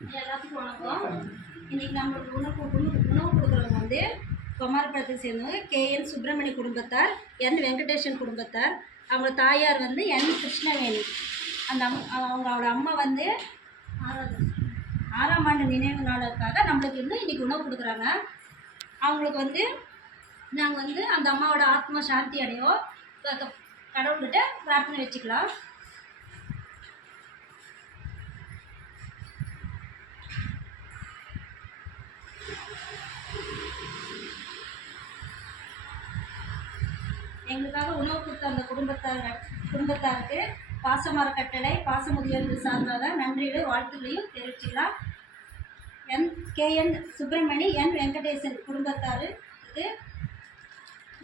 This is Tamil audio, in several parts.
எல்லாத்துக்கும் வணக்கம். இன்றைக்கி நம்மளுக்கு உணவு கொடுக்குறவங்க வந்து குமாரபுரத்தை சேர்ந்தவங்க KN சுப்பிரமணி குடும்பத்தார், N வெங்கடேசன் குடும்பத்தார். அவங்க தாயார் வந்து N கிருஷ்ணவேணி. அவங்களோட அம்மா வந்து 6ஆம் ஆண்டு நினைவு நாளுக்காக நம்மளுக்கு இன்றைக்கி உணவு கொடுக்குறாங்க. அவங்களுக்கு வந்து நாங்கள் வந்து அந்த அம்மாவோட ஆத்மா சாந்தி அடையும் கடவுள்கிட்ட பிரார்த்தனை வச்சுக்கலாம். எங்களுக்காக உணவு கொடுத்த அந்த குடும்பத்தாருக்கு பாசமர கட்டளை பாசமுதியோர் சார்பாக நன்றிகளையும் வாழ்த்துக்களையும் தெரிவிச்சுக்கலாம். KN சுப்பிரமணி N வெங்கடேசன் குடும்பத்தாருக்கு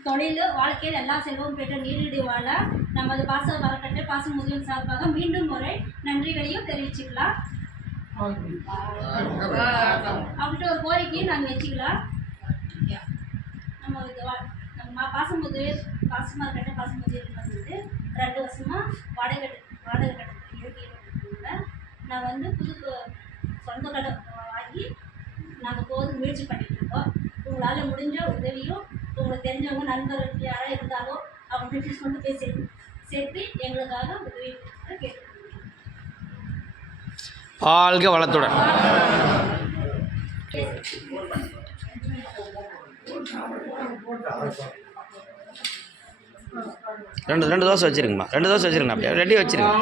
தொழில் வாழ்க்கையில் எல்லா செல்வம் பெற்ற நீரிடி வாழ நமது பாசமர கட்டளை பாசமுதியோர் சார்பாக மீண்டும் முறை நன்றிகளையும் தெரிவிச்சுக்கலாம். அவங்கள்ட்ட ஒரு கோரிக்கையும் நாங்கள் வச்சுக்கலாம். நம்ம பாசமர கட்டளை பாசமுதியோர் வந்து 2 வருஷமாக வாடகை கட்டணத்தில் இயற்கையில் நான் வந்து சொந்த கடை வாங்கி நாங்கள் போது முயற்சி பண்ணிட்டு இருக்கோம். உங்களால் முடிஞ்ச உதவியும் உங்களுக்கு தெரிஞ்சவங்க நண்பர்கள் யாராக இருந்தாலும் அவங்க கொண்டு போய் சேர்த்து எங்களுக்காக உதவி கேட்டுக்கொள்கிறேன். வாழ்க வளத்துடன். ரெண்டு தோசை வச்சுருங்கம்மா, 2 தோசை வச்சுருங்க, அப்படியே ரெடி வச்சுருங்க.